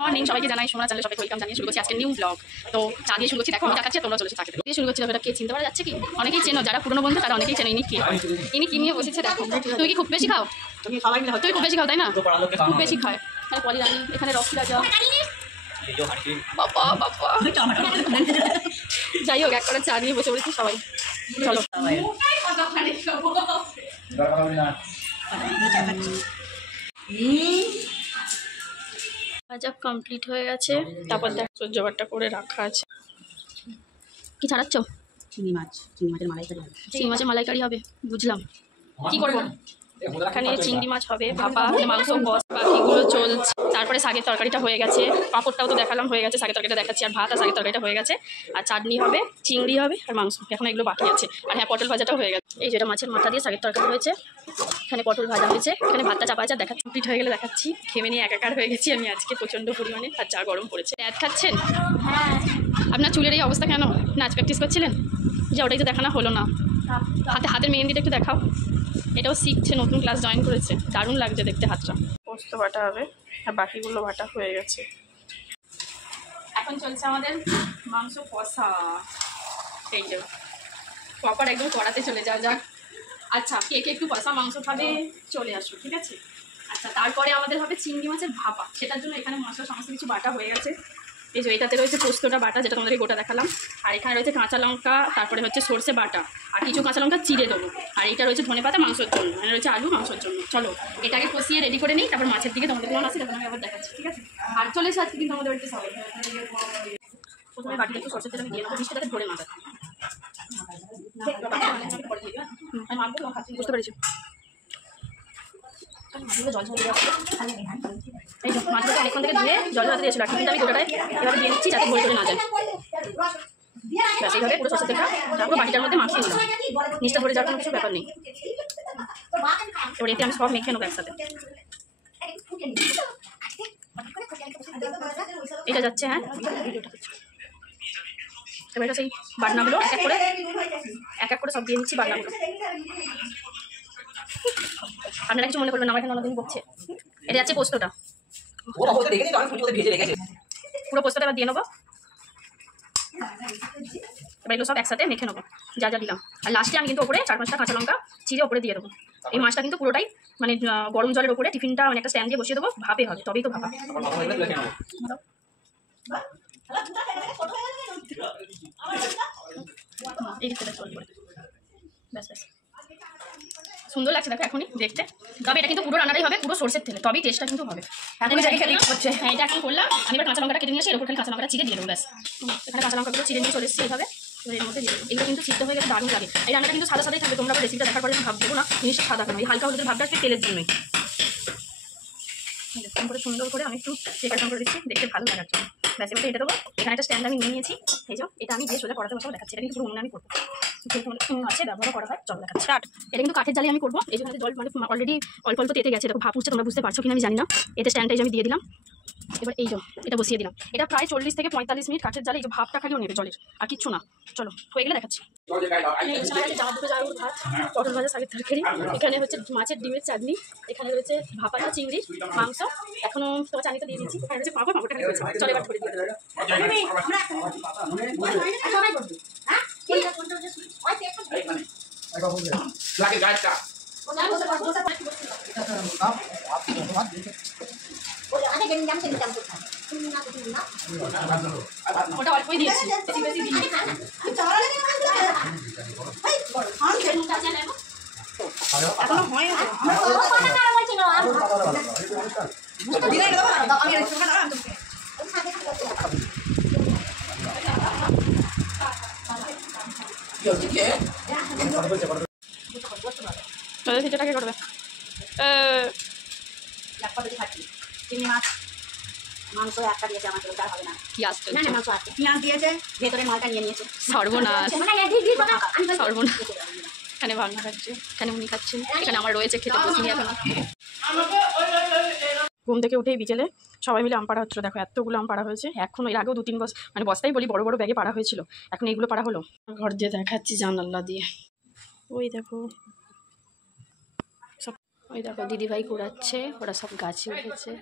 Morning সবাইকে জানাই, সোমরা চ্যানেলে সবাইকে ওয়েলকাম জানিয়ে শুরু করছি আজকে নিউ ব্লগ। তো চা দিয়ে শুরু করছি, দেখো আমি দেখাচ্ছি, তোমরা চলেছো চা খেতে। দিয়ে শুরু করছি, এটা কে চিনতে পারা যাচ্ছে কি? অনেকেই চেনো, যারা পুরনো বন্ধু তারা অনেকেই চেনো। ইনি কি নিয়ে বসেছে দেখো। তুমি কি খুব বেশি খাও? তুমি খুব বেশি খাও তাই না? খুব বেশি খায়। তাহলে পলি রানী, এখানে রকি রাজা, বাবা বাবা। যাই হোক, এক করে চা নিয়ে বসে পড়েছি সবাই। চলো ভাজা কমপ্লিট হয়ে গেছে। তারপর দেখ জোগাড়টা করে রাখা আছে। কি ছাড়াচ্ছ? চিংড়ি মাছের মালাইকারি হবে। চিংড়ি মাছের মালাইকারি হবে, বুঝলাম। কি করবো? এখানে চিংড়ি মাছ হবে, ভাপা, মাংস, কষ, বাকিগুলো চলছে। তারপরে শাকের তরকারিটা হয়ে গেছে, পাঁপড়টাও তো দেখালাম হয়ে গেছে, শাকের তরকারিটা দেখাচ্ছি, আর ভাত আর শাকের তরকারিটা হয়ে গেছে, আর চাটনি হবে, চিংড়ি হবে আর মাংস, এখন এগুলো বাকি আছে। আর হ্যাঁ, পটল ভাজাটাও হয়ে গেছে। এই যেটা মাছের মাথা দিয়ে শাকের তরকারি হয়েছে, এখানে পটল ভাজা হয়েছে, এখানে ভাতটা চাপা আছে, দেখাচ্ছি। কমপ্লিট হয়ে গেলে দেখাচ্ছি। খেয়ে নিয়ে একাকার হয়ে গেছি আমি আজকে প্রচণ্ড পরিমাণে, আর যা গরম পড়েছে। প্যাড খাচ্ছেন? হ্যাঁ। আপনার চুলের এই অবস্থা কেন? নাচ প্র্যাকটিস করছিলেন? যে ওটাই তো দেখানো হলো না। হাতের মেহেন্দিটা একটু দেখাও। এটাও শিখছে, নতুন ক্লাস জয়েন করেছে, দারুণ লাগছে দেখতে হাতটা। পোস্ত বাটা হবে আর বাকিগুলো বাটা হয়ে গেছে। এখন চলছে আমাদের মাংস কষা। এই যে প্রপার একদম কড়াতে চলে যাওয়া যাক। আচ্ছা, কে কে একটু কষা মাংস খাবে চলে আসো, ঠিক আছে? আচ্ছা, তারপরে আমাদের হবে চিংড়ি মাছের ভাপা। সেটার জন্য এখানে মশলা সমস্ত কিছু বাটা হয়ে গেছে। এই যে এটাতে রয়েছে পোস্তটা বাটা, যেটা তোমাদেরকে গোটা দেখালাম, আর এখানে রয়েছে কাঁচা লঙ্কা, তারপরে হচ্ছে সর্ষে বাটা, আর কিছু কাঁচা লঙ্কা চিড়ে দেবো, আর এটা রয়েছে ধনেপাতা মাংসের জন্য, মানে রয়েছে আলু মাংসের জন্য। চলো এটাকে কষিয়ে রেডি করে নিই, তারপর মাছের দিকে তোমাদের কেমন আসি তখন আমি আবার দেখাচ্ছি, ঠিক আছে? আর চলে এসে আজকে কিন্তু আমাদের বাড়িতে সবাই প্রথমে বাটিতে একটু সর্ষের তেল আমি দিয়ে দেবো, বৃষ্টি তাকে ধরে না যায়। বুঝতে পেরেছি। জল ঝরে এই যে মাছগুলো অনেকক্ষণ থেকে ধুয়ে জল ঝরাতে দিয়েছিল, কিন্তু আমি গোটাটায় এভাবে দিয়ে দিচ্ছি যাতে ভরে করে না যায়। ব্যাস এইভাবে পুরো সরষের তেলটা পুরো বাটিটার মধ্যে মাখিয়ে নিলাম, নিচটা ভরে যাওয়ার কোনো কিছু ব্যাপার নেই। এবার এতে আমি সব মেখে নেবো একসাথে। এটা যাচ্ছে, হ্যাঁ। এবার এটা সেই বাটনাগুলো এক এক করে সব দিয়ে দিচ্ছি বাটনাগুলো। আপনারা কিছু মনে করবেন, আমার এখানে অনেকদিন বকছে। এটা যাচ্ছে পোস্তটা, পুরো পোস্তটা এবার দিয়ে নেবো। এবার এগুলো সব একসাথে মেখে নেবো, যা যা দিলাম। আর লাস্টে আমি কিন্তু ওপরে 4-5টা কাঁচা লঙ্কা চিড়ে ওপরে দিয়ে দেবো। এই মাছটা কিন্তু পুরোটাই মানে গরম জলের ওপরে টিফিনটা মানে একটা স্ট্যান্ড দিয়ে বসিয়ে দেবো, ভাপে হবে, তবেই তো ভাপা। এই দিকটা ব্যাস ব্যাস সুন্দর লাগছে দেখো এখনই দেখতে। তবে এটা কিন্তু পুরো রান্নাটাই হবে পুরো সরষের তেলে, তবেই টেস্টটা কিন্তু হবে। হ্যাঁ, এটা এখন করলাম আমি। এবার কাঁচা লঙ্কাটা কেটে নিয়ে আসি, এর উপর খালি কাঁচা লঙ্কাটা চিড়ে দিয়ে দেবো, ব্যাস। এখানে কাঁচা লঙ্কাগুলো চিড়ে নিয়ে চলে এসেছি এইভাবে, এর মধ্যে দিয়ে দেবো। এগুলো কিন্তু সিদ্ধ হয়ে গেলে দারুণ লাগে। এই রান্নাটা কিন্তু সাদা সাদাই থাকবে, তোমরা রেসিপিটা দেখার পরে ভাব দেবো না জিনিসটা সাদা কেন, এই হালকা হলুদের ভাবটা আসবে তেলের জন্যই। এরকম করে সুন্দর করে আমি একটু ডেকোরেশন করে দিচ্ছি দেখতে ভালো লাগার জন্য। ব্যাস এবার এটা দেবো। এখানে একটা স্ট্যান্ড আমি নিয়ে নিয়েছি, এই যে এটা আমি দিয়ে সোজা কড়াতে বসাবো, দেখাচ্ছি। এটা কিন্তু পুরো উনুনে আমি করবো, আছে ব্যবহার করা হয়। চল দেখাচ্ছি। এটা কিন্তু কাঠের জালে আমি করবো। এই জন্য জল মানে অলরেডি অল্প অল্প তেতে গেছে, দেখো ভাপ উঠছে, তোমরা বুঝতে পারছো কিনা আমি জানি না। এতে স্ট্যান্ডটাই আমি দিয়ে দিলাম। এবার এই যে এটা বসিয়ে দিলাম। এটা প্রায় 40 থেকে 45 মিনিট কাঠের জালে এই যে ভাপটা খালিও নেবে জলের, আর কিচ্ছু না। চলো হয়ে গেলে দেখাচ্ছি। পটল ভাজা শাকের তরকারি, এখানে হচ্ছে মাছের ডিমের চাটনি, এখানে রয়েছে ভাপাটা চিংড়ি মাংস, এখনো তোমার চাটনিটা দিয়ে দিচ্ছি, এখানে রয়েছে পাঁপড়টা খালি রয়েছে। চলো এবার ধরে দিয়ে ওটা অল্পই দিয়েছি, বেশি বেশি দিই। এখনো হয় সেটাকে করবে। চিংড়ি মাছ মাংস একটা দিয়েছে, আমার তার হবে না। কি আসছে? মাংস আছে, পেঁয়াজ দিয়েছে, ভেতরে মালটা নিয়ে নিয়েছে। সর্বনাশ সর্বনাশ। এখানে ভাবনা খাচ্ছে, এখানে উনি খাচ্ছেন, এখানে আমার রয়েছে খেতে বসিনি এখন। ঘুম থেকে উঠেই বিকেলে সবাই মিলে আম পাড়া হচ্ছিলো। দেখো এতগুলো আম পাড়া হয়েছে, এখন এর আগেও 2-3 বছর মানে বস্তাই বলি, বড় বড় ব্যাগে পাড়া হয়েছিল, এখন এইগুলো পাড়া হলো। ঘর দিয়ে দেখাচ্ছি জানালা দিয়ে, ওই দেখো সব, ওই দেখো দিদিভাই কুড়াচ্ছে, ওরা সব গাছে উঠেছে।